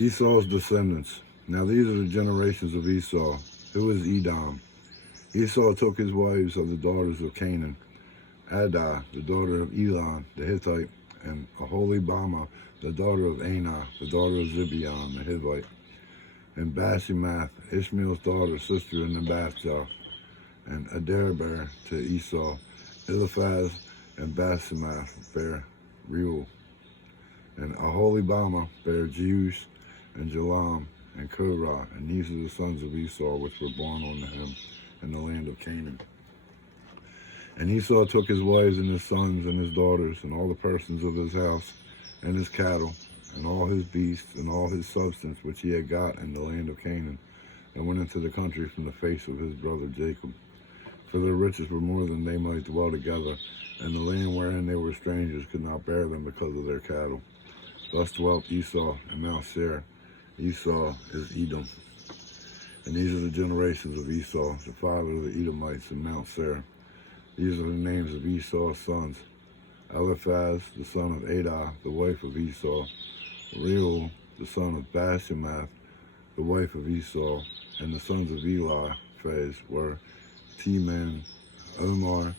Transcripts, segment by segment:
Esau's descendants. Now these are the generations of Esau, who is Edom. Esau took his wives of the daughters of Canaan, Adah, the daughter of Elon the Hittite, and Aholibama, the daughter of Anah, the daughter of Zibeon the Hivite, and Basemath, Ishmael's daughter, sister in Nebajoth, and Adarbear to Esau. Eliphaz and Basemath bare Reuel, and Aholibama bare Jeush and Jalam and Korah, and these are the sons of Esau which were born unto him in the land of Canaan. And Esau took his wives and his sons and his daughters and all the persons of his house and his cattle and all his beasts and all his substance which he had got in the land of Canaan, and went into the country from the face of his brother Jacob. For their riches were more than they might dwell together, and the land wherein they were strangers could not bear them because of their cattle. Thus dwelt Esau in Mount Seir. Esau is Edom. And these are the generations of Esau, the father of the Edomites in Mount Seir. These are the names of Esau's sons: Eliphaz, the son of Adah, the wife of Esau; Reuel, the son of Basemath, the wife of Esau; and the sons of Eliphaz were Teman, Omar,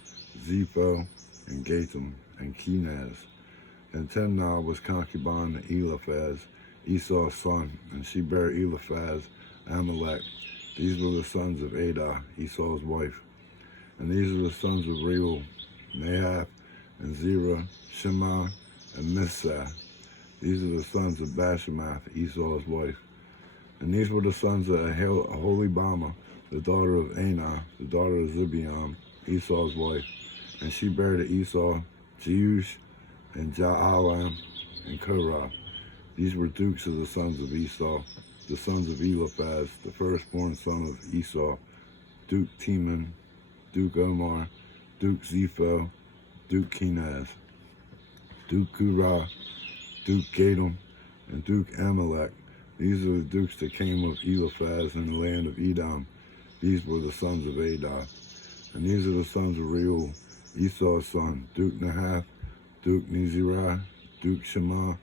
Zepho, and Gatam, and Kenaz. And Timnah was concubine to Eliphaz, Esau's son, and she bare Eliphaz Amalek. These were the sons of Adah, Esau's wife. And these are the sons of Reuel, Nahath, and Zerah, Shema, and Mizsah. These are the sons of Basemath, Esau's wife. And these were the sons of Aholibama, the daughter of Anah, the daughter of Zibeon, Esau's wife. And she bare to Esau Jeush, and Jaalam, and Korah. These were dukes of the sons of Esau, the sons of Eliphaz, the firstborn son of Esau: Duke Teman, Duke Omar, Duke Zepho, Duke Kenaz, Duke Korah, Duke Gatam, and Duke Amalek. These are the dukes that came of Eliphaz in the land of Edom. These were the sons of Adah. And these are the sons of Reuel, Esau's son: Duke Nahath, Duke Nizirah, Duke Shema,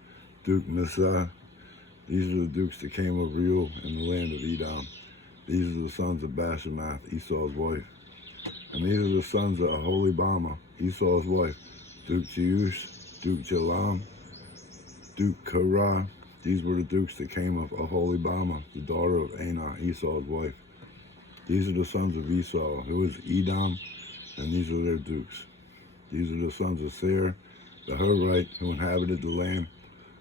Duke Mizsah. These are the dukes that came of Reuel in the land of Edom. These are the sons of Basemath, Esau's wife. And these are the sons of Aholibama, Esau's wife: Duke Jeush, Duke Jalam, Duke Korah. These were the dukes that came of Aholibama, the daughter of Anah, Esau's wife. These are the sons of Esau, who is Edom, and these are their dukes. These are the sons of Seir, the Horite, who inhabited the land: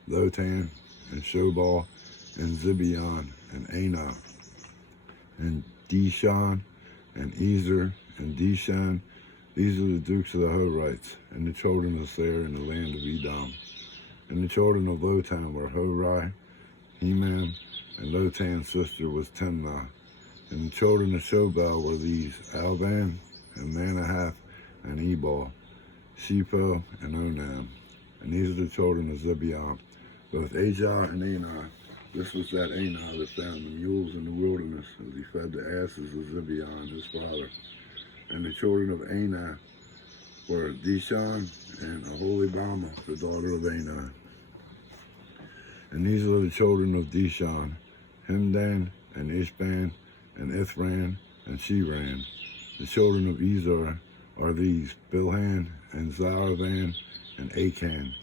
Lotan, and Shobal, and Zibeon, and Anah, and Dishon, and Ezer, and Dishan. These are the dukes of the Horites, and the children of Seir in the land of Edom. And the children of Lotan were Hori, Heman, and Lotan's sister was Timnah. And the children of Shobal were these: Alban, and Manahath, and Ebal, Shepho, and Onam. And these are the children of Zibeon, both Ajah and Anah. This was that Anah that found the mules in the wilderness, as he fed the asses of Zibeon, his father. And the children of Anah were Dishon and Aholibama, the daughter of Anah. And these are the children of Dishon: Hemdan, and Ishban, and Ithran, and Shiran. The children of Ezer are these: Bilhan, and Zaravan, and Achan.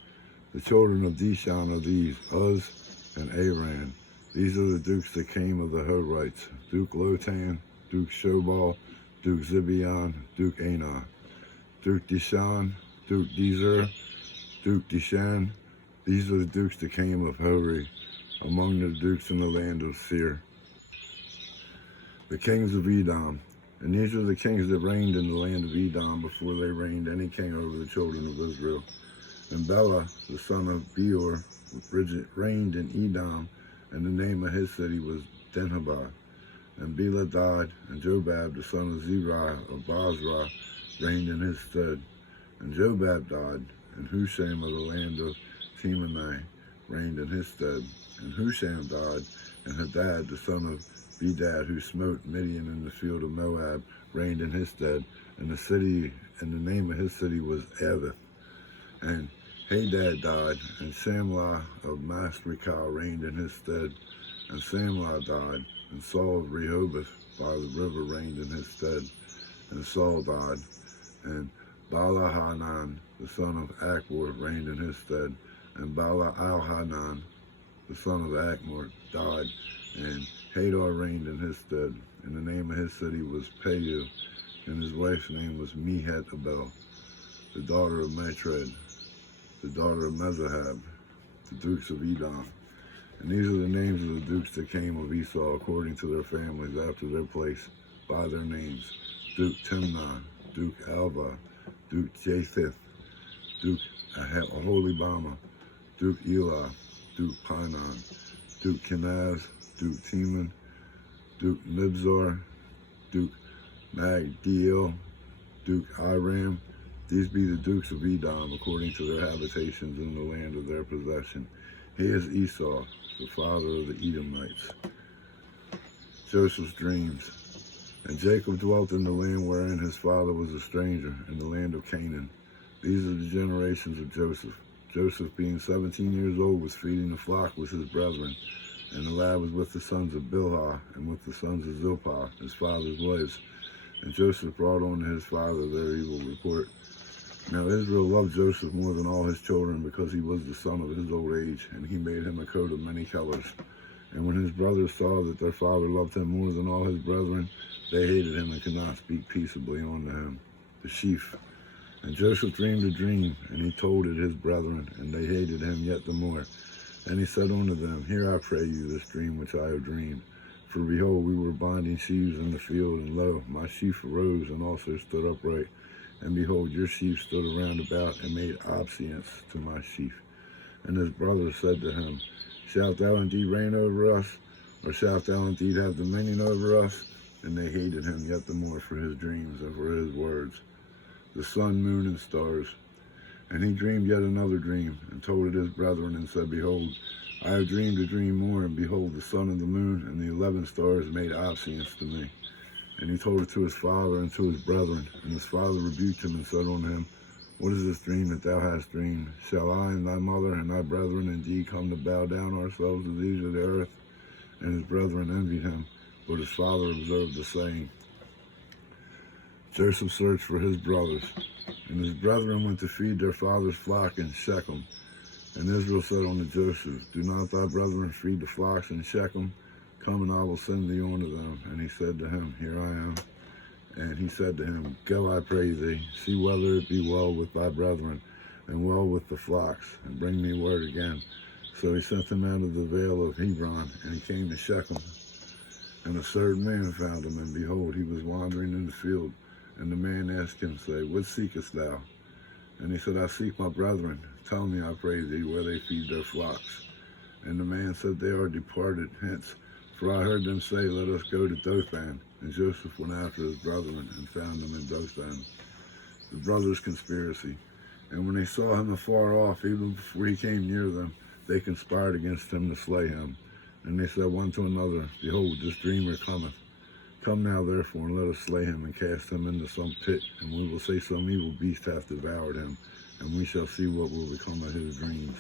The children of Dishon are these: Uz, and Aran. These are the dukes that came of the Horites: Duke Lotan, Duke Shobal, Duke Zibeon, Duke Anah, Duke Dishon, Duke Dezer, Duke Dishan. These are the dukes that came of Hori, among the dukes in the land of Seir. The kings of Edom. And these are the kings that reigned in the land of Edom before they reigned any king over the children of Israel. And Bela, the son of Beor, reigned in Edom, and the name of his city was Dinhabah. And Bela died, and Jobab, the son of Zerah of Basra, reigned in his stead. And Jobab died, and Husham of the land of Temanai reigned in his stead. And Husham died, and Hadad, the son of Bedad, who smote Midian in the field of Moab, reigned in his stead. And the name of his city was Avith. And Hadad died, and Samlah of Masrekah reigned in his stead. And Samlah died, and Saul of Rehoboth by the river reigned in his stead. And Saul died, and Baalahanan, the son of Achbor, reigned in his stead. And Baal-Hanan, the son of Achbor, died, and Hadar reigned in his stead. And the name of his city was Peju, and his wife's name was Mehetabel, the daughter of Matred, the daughter of Mezahab, the dukes of Edom. And these are the names of the dukes that came of Esau according to their families after their place by their names: Duke Timnah, Duke Alva, Duke Japheth, Duke Aholibama, Duke Elah, Duke Pinon, Duke Kenaz, Duke Teman, Duke Mibzar, Duke Magdiel, Duke Iram. These be the dukes of Edom according to their habitations in the land of their possession. He is Esau, the father of the Edomites. Joseph's dreams. And Jacob dwelt in the land wherein his father was a stranger, in the land of Canaan. These are the generations of Joseph. Joseph, being 17 years old, was feeding the flock with his brethren. And the lad was with the sons of Bilhah, and with the sons of Zilpah, his father's wives. And Joseph brought on to his father their evil report. Now Israel loved Joseph more than all his children, because he was the son of his old age, and he made him a coat of many colors. And when his brothers saw that their father loved him more than all his brethren, they hated him and could not speak peaceably unto him. The sheaf. And Joseph dreamed a dream, and he told it his brethren, and they hated him yet the more. And he said unto them, Hear, I pray you, this dream which I have dreamed. For behold, we were binding sheaves in the field, and lo, my sheaf arose and also stood upright. And behold, your sheaf stood around about and made obeisance to my sheaf. And his brothers said to him, Shalt thou indeed reign over us, or shalt thou indeed have dominion over us? And they hated him yet the more for his dreams and for his words. The sun, moon, and stars. And he dreamed yet another dream, and told it his brethren, and said, Behold, I have dreamed a dream more, and behold, the sun and the moon and the 11 stars made obeisance to me. And he told it to his father and to his brethren. And his father rebuked him and said unto him, What is this dream that thou hast dreamed? Shall I and thy mother and thy brethren indeed come to bow down ourselves to thee to the earth? And his brethren envied him, but his father observed the saying. Joseph searched for his brothers, and his brethren went to feed their father's flock in Shechem. And Israel said unto Joseph, Do not thy brethren feed the flocks in Shechem? Come, and I will send thee unto them. And he said to him, Here I am. And he said to him, Go, I pray thee, see whether it be well with thy brethren, and well with the flocks, and bring me word again. So he sent him out of the vale of Hebron, and he came to Shechem. And a certain man found him, and behold, he was wandering in the field. And the man asked him, saying, What seekest thou? And he said, I seek my brethren. Tell me, I pray thee, where they feed their flocks. And the man said, They are departed hence. For I heard them say, Let us go to Dothan. And Joseph went after his brethren, and found them in Dothan. The brothers' conspiracy. And when they saw him afar off, even before he came near them, they conspired against him to slay him. And they said one to another, Behold, this dreamer cometh. Come now therefore, and let us slay him, and cast him into some pit, and we will say some evil beast hath devoured him, and we shall see what will become of his dreams.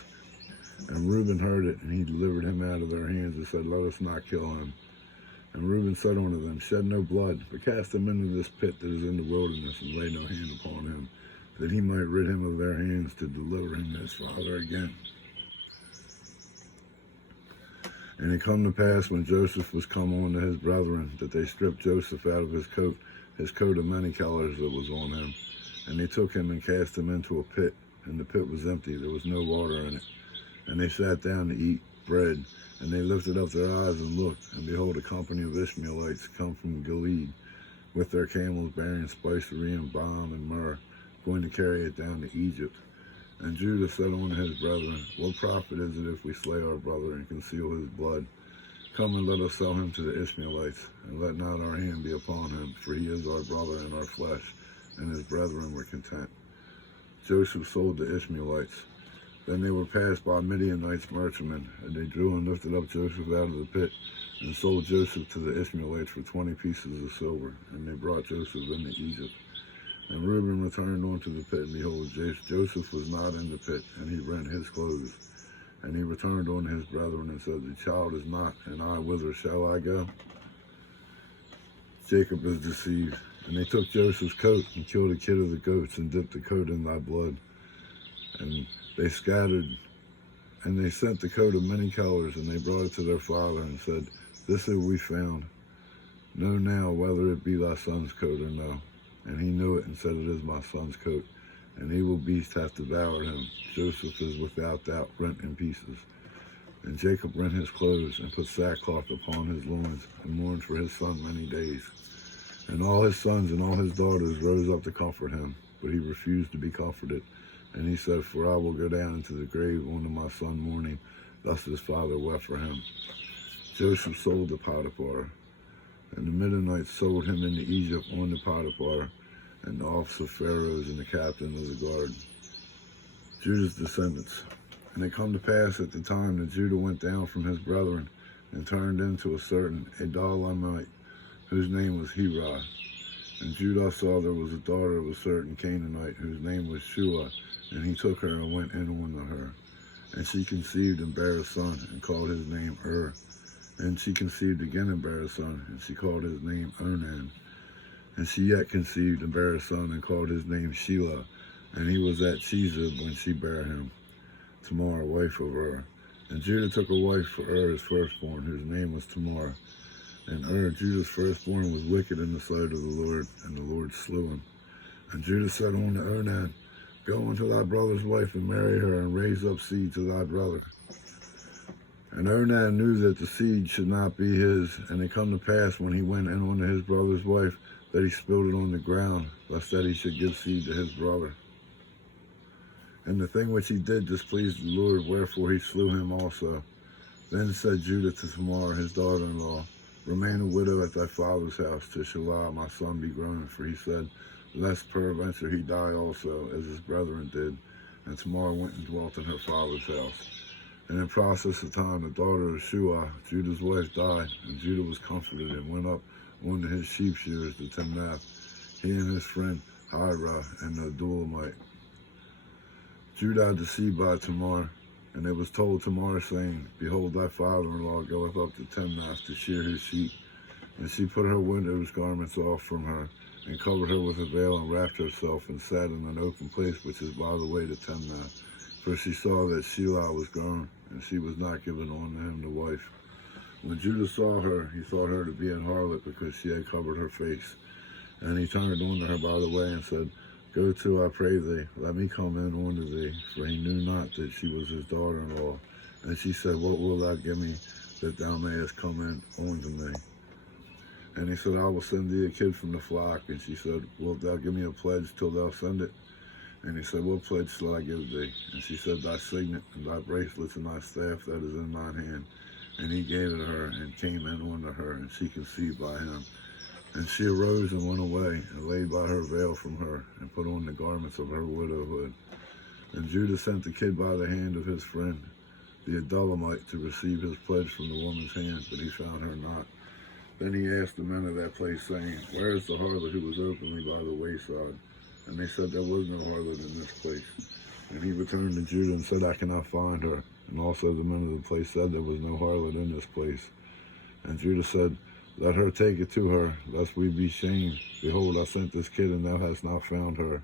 And Reuben heard it, and he delivered him out of their hands, and said, Let us not kill him. And Reuben said unto them, Shed no blood, but cast him into this pit that is in the wilderness, and lay no hand upon him, that he might rid him of their hands to deliver him to his father again. And it come to pass, when Joseph was come on to his brethren, that they stripped Joseph out of his coat of many colors that was on him. And they took him and cast him into a pit, and the pit was empty, there was no water in it. And they sat down to eat bread, and they lifted up their eyes and looked, and behold, a company of Ishmaelites come from Gilead, with their camels bearing spicery and balm and myrrh, going to carry it down to Egypt. And Judah said unto his brethren, What profit is it if we slay our brother and conceal his blood? Come and let us sell him to the Ishmaelites, and let not our hand be upon him, for he is our brother and our flesh. And his brethren were content. Joseph sold the Ishmaelites. Then they were passed by Midianites merchantmen, and they drew and lifted up Joseph out of the pit, and sold Joseph to the Ishmaelites for 20 pieces of silver, and they brought Joseph into Egypt. And Reuben returned unto the pit, and behold, Joseph was not in the pit, and he rent his clothes. And he returned unto his brethren and said, The child is not, and I, whither shall I go? Jacob is deceived. And they took Joseph's coat and killed a kid of the goats and dipped the coat in thy blood. And they scattered, and they sent the coat of many colors, and they brought it to their father and said, This have we found. Know now whether it be thy son's coat or no. And he knew it and said, It is my son's coat. An evil beast hath devoured him. Joseph is without doubt rent in pieces. And Jacob rent his clothes and put sackcloth upon his loins and mourned for his son many days. And all his sons and all his daughters rose up to comfort him, but he refused to be comforted. And he said, For I will go down into the grave unto my son mourning. Thus his father wept for him. Joseph sold to Potiphar, and the Midianites sold him into Egypt unto Potiphar, and the officer of Pharaohs and the captain of the guard. Judah's descendants. And it come to pass at the time that Judah went down from his brethren, and turned into a certain Adullamite, whose name was Hirah. And Judah saw there was a daughter of a certain Canaanite, whose name was Shua, and he took her and went in unto her. And she conceived and bare a son, and called his name And she conceived again and bare a son, and she called his name Onan. And she yet conceived and bare a son, and called his name Shelah. And he was at Chezib when she bare him, Tamar, wife of And Judah took a wife for his firstborn, whose name was Tamar. And Judah's firstborn, was wicked in the sight of the Lord, and the Lord slew him. And Judah said unto Onan, Go unto thy brother's wife, and marry her, and raise up seed to thy brother. And Onan knew that the seed should not be his, and it come to pass when he went in unto his brother's wife, that he spilled it on the ground, lest that he should give seed to his brother. And the thing which he did displeased the Lord, wherefore he slew him also. Then said Judah to Tamar, his daughter-in-law, Remain a widow at thy father's house, till Shelah my son be grown. For he said, Lest peradventure he die also, as his brethren did. And Tamar went and dwelt in her father's house. And in process of time, the daughter of Shua, Judah's wife, died, and Judah was comforted and went up unto his sheep shearers to Timnath, he and his friend Hirah and the Adullamite. Judah deceived by Tamar, and it was told Tamar, saying, Behold, thy father-in-law goeth up to Timnath to shear his sheep. And she put her widow's garments off from her, and covered her with a veil, and wrapped herself, and sat in an open place which is by the way to Timnath. For she saw that Shelah was grown, and she was not given unto him to wife. When Judah saw her, he thought her to be an harlot, because she had covered her face. And he turned unto her by the way, and said, Go to, I pray thee, let me come in unto thee. For he knew not that she was his daughter-in-law. And she said, What wilt thou give me, that thou mayest come in unto me? And he said, I will send thee a kid from the flock. And she said, Wilt thou give me a pledge till thou send it? And he said, What pledge shall I give thee? And she said, Thy signet, and thy bracelets, and thy staff that is in thine hand. And he gave it her, and came in unto her, and she conceived by him. And she arose and went away, and laid by her veil from her, and put on the garments of her widowhood. And Judah sent the kid by the hand of his friend, the Adullamite, to receive his pledge from the woman's hand, but he found her not. Then he asked the men of that place, saying, Where is the harlot who was openly by the wayside? And they said, There was no harlot in this place. And he returned to Judah and said, I cannot find her. And also the men of the place said, There was no harlot in this place. And Judah said, Let her take it to her, lest we be shamed. Behold, I sent this kid, and thou hast not found her.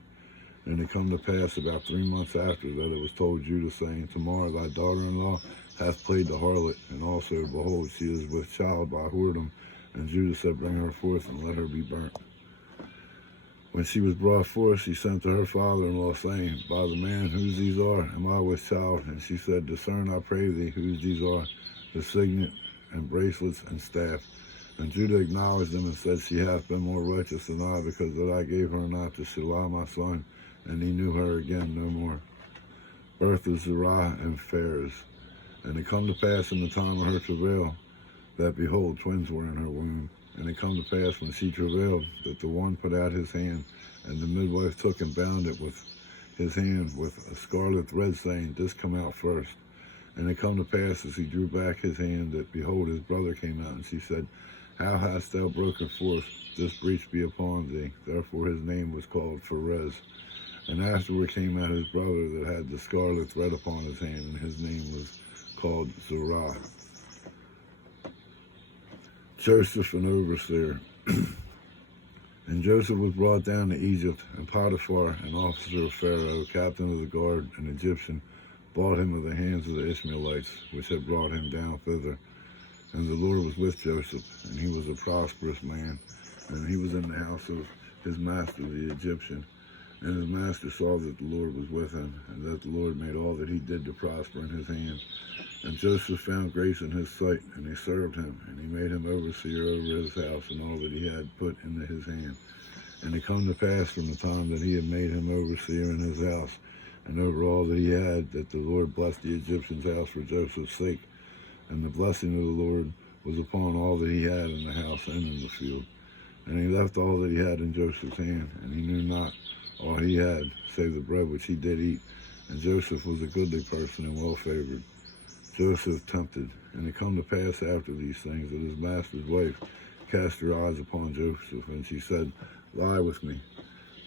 And it come to pass about 3 months after that it was told Judah, saying, Tamar, thy daughter-in-law, hath played the harlot, and also, behold, she is with child by whoredom. And Judah said, Bring her forth, and let her be burnt. When she was brought forth, she sent to her father-in-law, saying, By the man whose these are, am I with child? And she said, Discern, I pray thee, whose these are, the signet, and bracelets, and staff. And Judah acknowledged them, and said, She hath been more righteous than I, because that I gave her not to Shelah my son. And he knew her again no more. Birth of Zerah and Phares. And it come to pass in the time of her travail, that behold, twins were in her womb. And it come to pass when she travailed, that the one put out his hand, and the midwife took and bound it with his hand with a scarlet thread, saying, This come out first. And it come to pass, as he drew back his hand, that behold, his brother came out. And she said, How hast thou broken forth? This breach be upon thee. Therefore his name was called Pharez. And afterward came out his brother that had the scarlet thread upon his hand, and his name was called Zerah. Joseph an overseer. And Joseph was brought down to Egypt, and Potiphar, an officer of Pharaoh, captain of the guard, an Egyptian, bought him of the hands of the Ishmaelites, which had brought him down thither. And the Lord was with Joseph, and he was a prosperous man, and he was in the house of his master the Egyptian. And his master saw that the Lord was with him, and that the Lord made all that he did to prosper in his hand. And Joseph found grace in his sight, and he served him, and he made him overseer over his house and all that he had put into his hand. And it come to pass from the time that he had made him overseer in his house, and over all that he had, that the Lord blessed the Egyptian's house for Joseph's sake. And the blessing of the Lord was upon all that he had in the house and in the field. And he left all that he had in Joseph's hand, and he knew not all he had, save the bread which he did eat. And Joseph was a goodly person and well favored. Joseph tempted, and it come to pass after these things that his master's wife cast her eyes upon Joseph, and she said, Lie with me.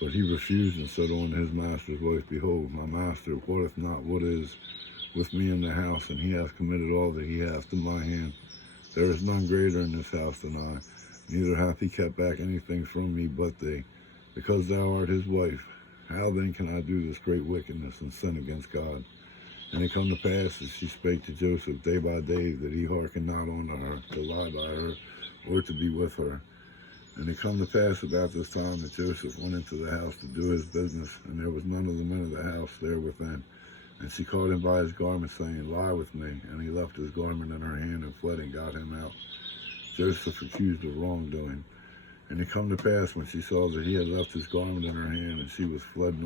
But he refused and said unto his master's wife, Behold, my master wotteth not what is with me in the house, and he hath committed all that he hath to my hand. There is none greater in this house than I, neither hath he kept back anything from me but thee, because thou art his wife. How then can I do this great wickedness and sin against God? And it come to pass as she spake to Joseph day by day, that he hearkened not unto her, to lie by her, or to be with her. And it come to pass about this time that Joseph went into the house to do his business, and there was none of the men of the house there within. And she caught him by his garment, saying, Lie with me. And he left his garment in her hand, and fled, and got him out. Joseph accused of wrongdoing. And it come to pass, when she saw that he had left his garment in her hand, and she was fled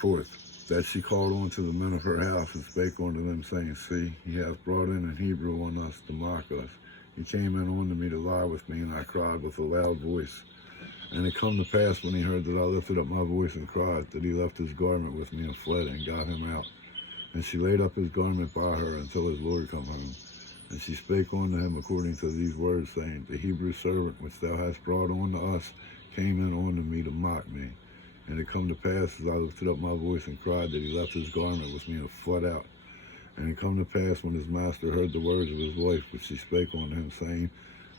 forth, that she called unto the men of her house, and spake unto them, saying, See, he hath brought in an Hebrew on us to mock us. He came in unto me to lie with me, and I cried with a loud voice. And it come to pass, when he heard that I lifted up my voice and cried, that he left his garment with me, and fled, and got him out. And she laid up his garment by her until his Lord come home. And she spake unto him according to these words, saying, The Hebrew servant which thou hast brought unto us came in unto me to mock me. And it come to pass, as I lifted up my voice and cried, that he left his garment with me, and fled out. And it come to pass, when his master heard the words of his wife, which she spake unto him, saying,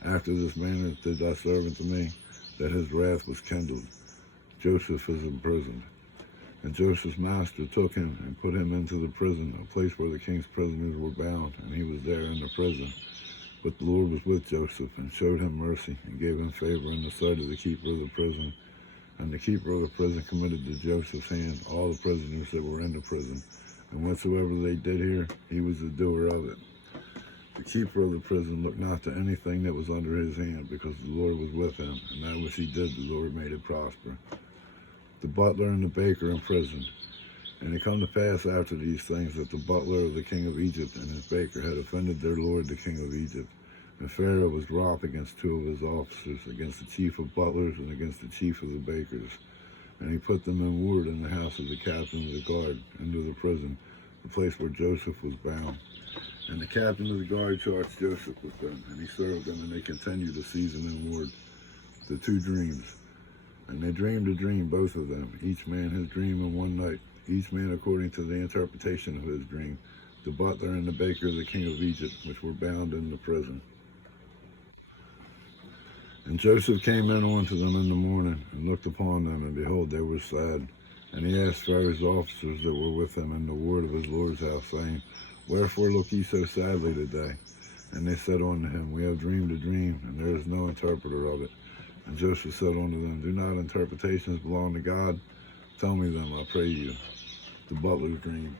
After this manner did thy servant to me, that his wrath was kindled. Joseph is imprisoned. And Joseph's master took him and put him into the prison, a place where the king's prisoners were bound, and he was there in the prison. But the Lord was with Joseph, and showed him mercy, and gave him favor in the sight of the keeper of the prison. And the keeper of the prison committed to Joseph's hand all the prisoners that were in the prison. And whatsoever they did here, he was the doer of it. The keeper of the prison looked not to anything that was under his hand, because the Lord was with him, and that which he did, the Lord made it prosper. The butler and the baker in prison. And it come to pass after these things, that the butler of the king of Egypt and his baker had offended their lord the king of Egypt. And Pharaoh was wroth against two of his officers, against the chief of butlers and against the chief of the bakers. And he put them in ward in the house of the captain of the guard, into the prison, the place where Joseph was bound. And the captain of the guard charged Joseph with them, and he served them, and they continued to seize him in ward. The two dreams. And they dreamed a dream, both of them, each man his dream in one night, each man according to the interpretation of his dream, the butler and the baker of the king of Egypt, which were bound in the prison. And Joseph came in unto them in the morning, and looked upon them, and behold, they were sad. And he asked Pharaoh's officers that were with him in the ward of his lord's house, saying, Wherefore look ye so sadly today? And they said unto him, We have dreamed a dream, and there is no interpreter of it. And Joseph said unto them, Do not interpretations belong to God? Tell me them, I pray you. The butler's dream.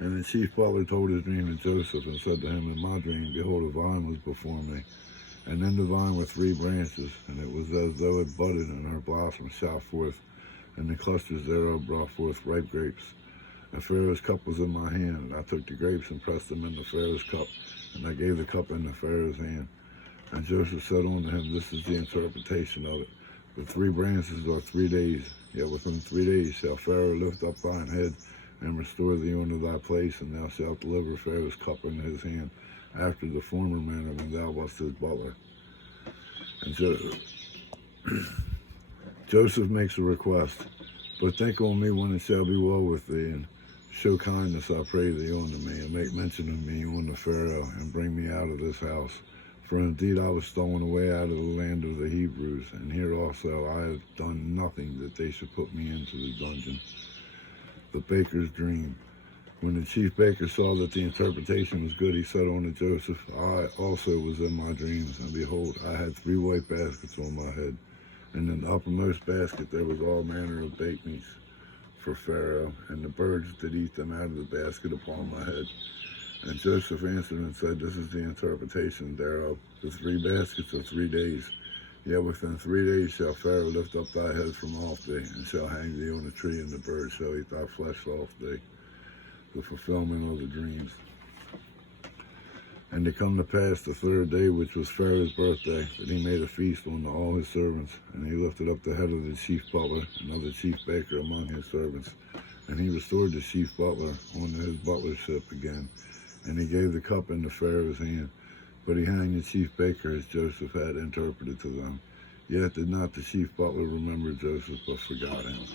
And the chief butler told his dream to Joseph, and said to him, In my dream, behold, a vine was before me. And in the vine were 3 branches, and it was as though it budded, and her blossoms shot forth, and the clusters thereof brought forth ripe grapes. And Pharaoh's cup was in my hand, and I took the grapes and pressed them into Pharaoh's cup, and I gave the cup into Pharaoh's hand. And Joseph said unto him, This is the interpretation of it. The 3 branches are 3 days, yet within 3 days shall Pharaoh lift up thine head, and restore thee unto thy place, and thou shalt deliver Pharaoh's cup into his hand, after the former manner when thou wast his butler. And Joseph makes a request, but think on me when it shall be well with thee, and show kindness, I pray thee, unto me, and make mention of me unto Pharaoh, and bring me out of this house. For indeed I was stolen away out of the land of the Hebrews, and here also I have done nothing that they should put me into the dungeon. The baker's dream. When the chief baker saw that the interpretation was good, he said unto Joseph, I also was in my dreams, and behold, I had 3 white baskets on my head, and in the uppermost basket there was all manner of baked meats for Pharaoh, and the birds did eat them out of the basket upon my head. And Joseph answered and said, This is the interpretation thereof. The 3 baskets are 3 days. Yet within 3 days shall Pharaoh lift up thy head from off thee, and shall hang thee on a tree, and the birds shall eat thy flesh off thee. The fulfillment of the dreams. And it come to pass the 3rd day, which was Pharaoh's birthday, that he made a feast unto all his servants, and he lifted up the head of the chief butler and of the chief baker among his servants, and he restored the chief butler unto his butlership again, and he gave the cup into Pharaoh's hand, but he hanged the chief baker as Joseph had interpreted to them. Yet did not the chief butler remember Joseph, but forgot him.